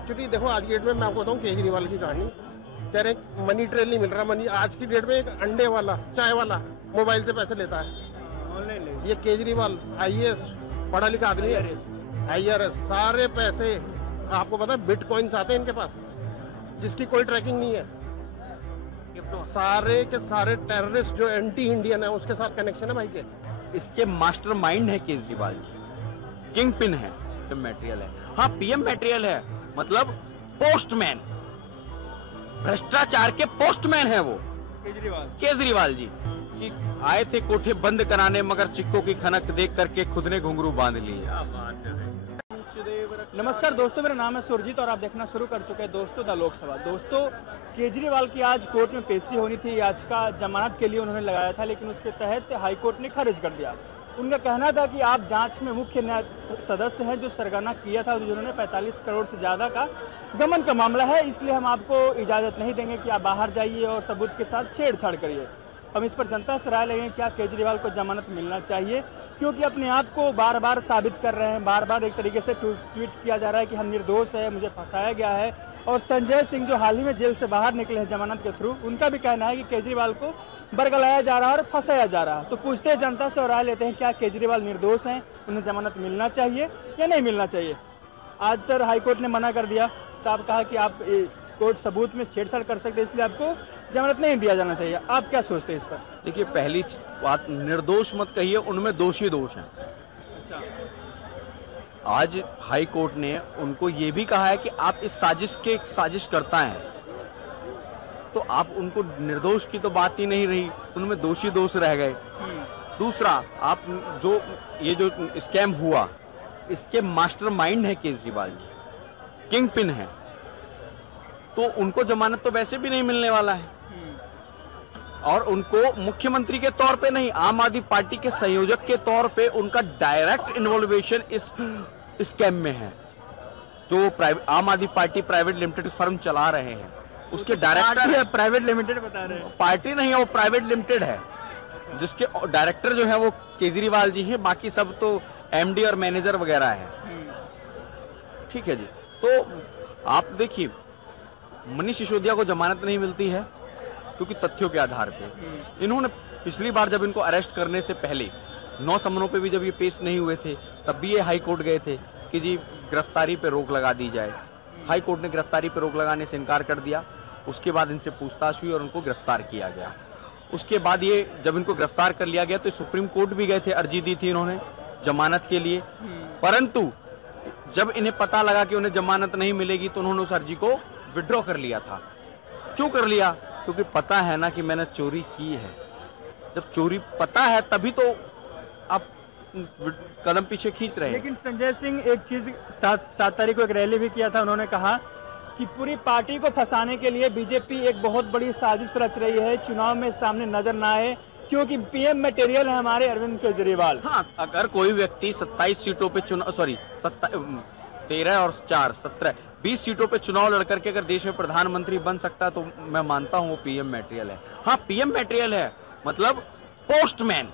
Actually देखो आज की डेट में मैं आपको बताऊँ केजरीवाल की कहानी, कह रहे मनी ट्रेल नहीं मिल रहा, मनी आज की डेट में एक अंडे वाला चाय वाला मोबाइल से पैसे लेता है ऑनलाइन। ये केजरीवाल IAS पढ़ा लिखा आदमी है, IRS सारे पैसे आपको पता है बिटकॉइंस आते हैं इनके पास, जिसकी कोई ट्रैकिंग नहीं है। सारे के सारे टेररिस्ट जो एंटी इंडियन है उसके साथ कनेक्शन है भाई के। इसके मास्टरमाइंड है केजरीवाल जी, किंग पिन है, मटेरियल है। हाँ PM मटेरियल है, मतलब पोस्टमैन, भ्रष्टाचार के पोस्टमैन है वो केजरीवाल जी। कि आए थे कोठे बंद कराने मगर सिक्कों की खनक देख करके खुद ने घुंघरू बांध लिए। नमस्कार दोस्तों, मेरा नाम है सुरजीत और आप देखना शुरू कर चुके हैं दोस्तों द लोकसभा। दोस्तों केजरीवाल की आज कोर्ट में पेशी होनी थी, याचिका जमानत के लिए उन्होंने लगाया था, लेकिन उसके तहत हाईकोर्ट ने खारिज कर दिया। उनका कहना था कि आप जांच में मुख्य न्याय सदस्य हैं, जो सरगना किया था जिन्होंने 45 करोड़ से ज़्यादा का गबन का मामला है, इसलिए हम आपको इजाज़त नहीं देंगे कि आप बाहर जाइए और सबूत के साथ छेड़छाड़ करिए। हम इस पर जनता से राय लेंगे क्या केजरीवाल को जमानत मिलना चाहिए, क्योंकि अपने आप को बार बार साबित कर रहे हैं, बार बार एक तरीके से ट्वीट किया जा रहा है कि हम निर्दोष है, मुझे फंसाया गया है। और संजय सिंह जो हाल ही में जेल से बाहर निकले हैं जमानत के थ्रू, उनका भी कहना है कि केजरीवाल को बरगलाया जा रहा है और फंसाया जा रहा है। तो पूछते हैं जनता से और राय लेते हैं क्या केजरीवाल निर्दोष हैं, उन्हें जमानत मिलना चाहिए या नहीं मिलना चाहिए। आज सर हाईकोर्ट ने मना कर दिया, साहब कहा कि आप कोर्ट सबूत में छेड़छाड़ कर सकते हैं, इसलिए आपको जमानत नहीं दिया जाना चाहिए। आप क्या सोचते हैं इस पर? देखिए पहली बात, निर्दोष मत कहिए, उनमें दोषी दोष हैं। अच्छा। आज हाई कोर्ट ने उनको ये भी कहा है कि आप इस साजिश करता हैं, तो आप उनको निर्दोष की तो बात ही नहीं रही, उनमें दोषी दोष रह गए। दूसरा, आप ये जो स्कैम हुआ, इसके मास्टरमाइंड है केजरीवाल जी, किंग पिन है, तो उनको जमानत तो वैसे भी नहीं मिलने वाला है। और उनको मुख्यमंत्री के तौर पे नहीं, आम आदमी पार्टी के संयोजक के तौर पे उनका डायरेक्ट इन्वॉल्वेशन इस स्कैम में है। जो आम आदमी पार्टी प्राइवेट लिमिटेड फर्म चला रहे हैं, उसके डायरेक्टर प्राइवेट लिमिटेड बता रहे हैं। पार्टी नहीं है, वो प्राइवेट लिमिटेड है, जिसके डायरेक्टर जो है वो केजरीवाल जी हैं, बाकी सब तो MD और मैनेजर वगैरह है। ठीक है जी। तो आप देखिए, मनीष सिसोदिया को जमानत नहीं मिलती है क्योंकि तथ्यों के आधार पे इन्होंने पिछली बार जब इनको अरेस्ट करने से पहले 9 समनों पे भी जब ये पेश नहीं हुए थे, तब भी ये हाई कोर्ट गए थे कि जी गिरफ्तारी पे रोक लगा दी जाए। हाई कोर्ट ने गिरफ्तारी पे रोक लगाने से इनकार कर दिया। उसके बाद इनसे पूछताछ हुई और उनको गिरफ्तार किया गया। उसके बाद ये जब इनको गिरफ्तार कर लिया गया तो सुप्रीम कोर्ट भी गए थे, अर्जी दी थी इन्होंने जमानत के लिए, परंतु जब इन्हें पता लगा कि उन्हें जमानत नहीं मिलेगी तो उन्होंने उस अर्जी को विड्रॉ कर लिया था। क्यों कर लिया? क्योंकि पता है ना कि मैंने चोरी की है। जब चोरी पता है तभी तो आप कदम पीछे खींच रहे हैं। लेकिन संजय सिंह एक चीज 7 तारीख को एक रैली भी किया था, उन्होंने कहा कि पूरी पार्टी को फंसाने के लिए बीजेपी एक बहुत बड़ी साजिश रच रही है, चुनाव में सामने नजर ना आए क्योंकि PM मटेरियल है हमारे अरविंद केजरीवाल। हाँ, अगर कोई व्यक्ति 27 सीटों पे चुनाव 13 और 4 17 20 सीटों पे चुनाव लड़कर के अगर देश में प्रधानमंत्री बन सकता है तो मैं मानता हूं वो PM मटेरियल है। हाँ, PM मटेरियल है, मतलब पोस्टमैन,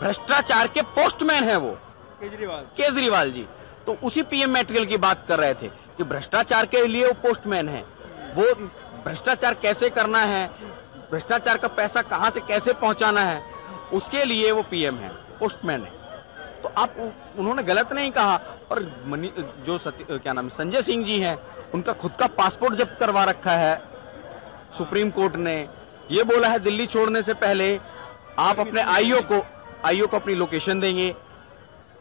भ्रष्टाचार के पोस्टमैन है वो केजरीवाल जी। तो उसी PM मटेरियल की बात कर रहे थे कि भ्रष्टाचार के लिए वो पोस्टमैन है। वो भ्रष्टाचार कैसे करना है, भ्रष्टाचार का पैसा कहां से कैसे पहुंचाना है, उसके लिए वो PM है, पोस्टमैन है। तो आप उन्होंने गलत नहीं कहा। और क्या नाम है, संजय सिंह जी हैं, उनका खुद का पासपोर्ट जब्त करवा रखा है सुप्रीम कोर्ट ने। ये बोला है दिल्ली छोड़ने से पहले आप अपने आईओ को अपनी लोकेशन देंगे,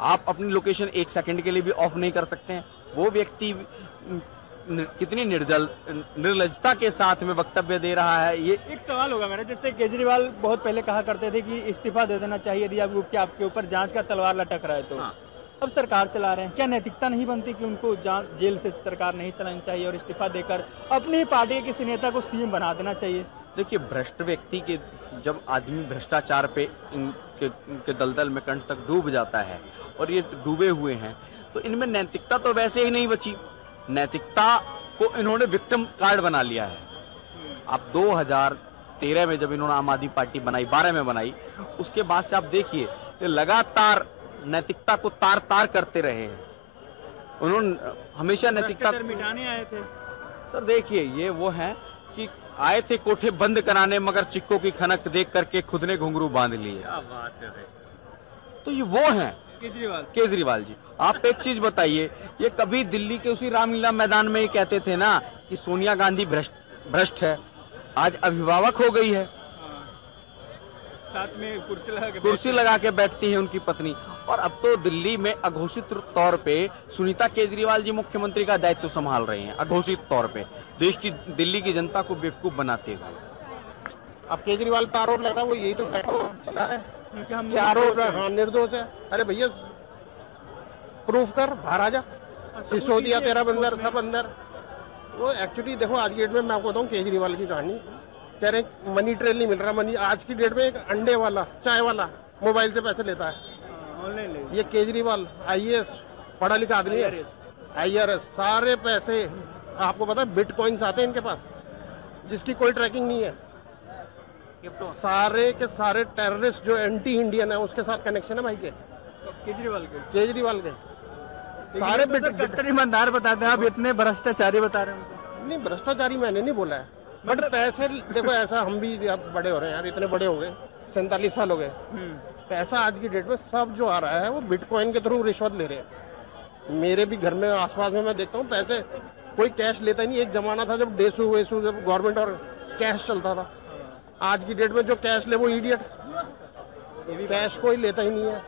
आप अपनी लोकेशन 1 सेकंड के लिए भी ऑफ नहीं कर सकते हैं। वो व्यक्ति कितनी निर्लजता के साथ में वक्तव्य दे रहा है। ये एक सवाल होगा मेरा, जैसे केजरीवाल बहुत पहले कहा करते थे कि इस्तीफा दे देना चाहिए यदि आपके ऊपर जांच का तलवार लटक रहा है तो। हाँ। अब सरकार चला रहे हैं, क्या नैतिकता नहीं बनती कि उनको जेल से सरकार नहीं चलानी चाहिए और इस्तीफा देकर अपनी पार्टी के किसी नेता को CM बना देना चाहिए? देखिए, भ्रष्ट व्यक्ति के जब आदमी भ्रष्टाचार पे इनके दलदल में कंठ तक डूब जाता है और ये डूबे हुए हैं, तो इनमें नैतिकता तो वैसे ही नहीं बची। नैतिकता को इन्होंने विक्टिम कार्ड बना लिया है। आप 2013 में जब इन्होंने आम आदमी पार्टी बनाई, 12 में बनाई, उसके बाद से आप देखिए लगातार नैतिकता को तार तार करते रहे हैं। उन्होंने हमेशा नैतिकता भ्रष्टाचार मिटाने आए थे। सर देखिए ये वो है कि आए थे कोठे बंद कराने मगर चिक्कों की खनक देख करके खुद ने घुंघरू बांध लिए। क्या बात कर रहे हैं। तो ये वो हैं केजरीवाल जी। आप एक चीज बताइए, ये कभी दिल्ली के उसी रामलीला मैदान में ये कहते थे ना कि सोनिया गांधी भ्रष्ट है, आज अभिभावक हो गई है, साथ में कुर्सी लगा के बैठती है उनकी पत्नी। और अब तो दिल्ली में अघोषित तौर पे सुनीता केजरीवाल जी मुख्यमंत्री का दायित्व संभाल रहे हैं, अघोषित तौर पे देश की दिल्ली की जनता को बेवकूफ बनाते हुए। अब केजरीवाल पर आरोप लगा, वो यही तो चला है क्योंकि क्या आरोप है? हाँ निर्दोष है। अरे भैया प्रूफ कर, बाहर आ जा, सिसोदिया तेरा बंदर सब अंदर। वो एक्चुअली देखो आज की डेट में मैं आपको बताऊँ केजरीवाल की कहानी, कह रहे मनी ट्रेल नहीं मिल रहा। मनी आज की डेट में एक अंडे वाला चाय वाला मोबाइल से पैसे लेता है, ऑनलाइन। ये केजरीवाल IAS पढ़ा लिखा आदमी है, IRS सारे पैसे आपको पता है बिटकॉइंस आते हैं इनके पास, जिसकी कोई ट्रैकिंग नहीं है। सारे के सारे टेररिस्ट जो एंटी इंडियन है उसके साथ कनेक्शन है भाई के, केजरीवाल के सारे कट्टर ईमानदार बताते हैं, आप इतने भ्रष्टाचारी बता रहे हैं। नहीं भ्रष्टाचारी मैंने नहीं बोला है, बट पैसे देखो ऐसा हम भी अब बड़े हो रहे हैं यार, इतने बड़े हो गए, 47 साल हो गए। पैसा आज की डेट में सब जो आ रहा है वो बिटकॉइन के थ्रू रिश्वत ले रहे हैं। मेरे भी घर में आसपास में मैं देखता हूँ पैसे कोई कैश लेता ही नहीं। एक जमाना था जब डेसू वेसू जब गवर्नमेंट और कैश चलता था, आज की डेट में जो कैश ले वो इडियट, कैश कोई लेता ही नहीं है।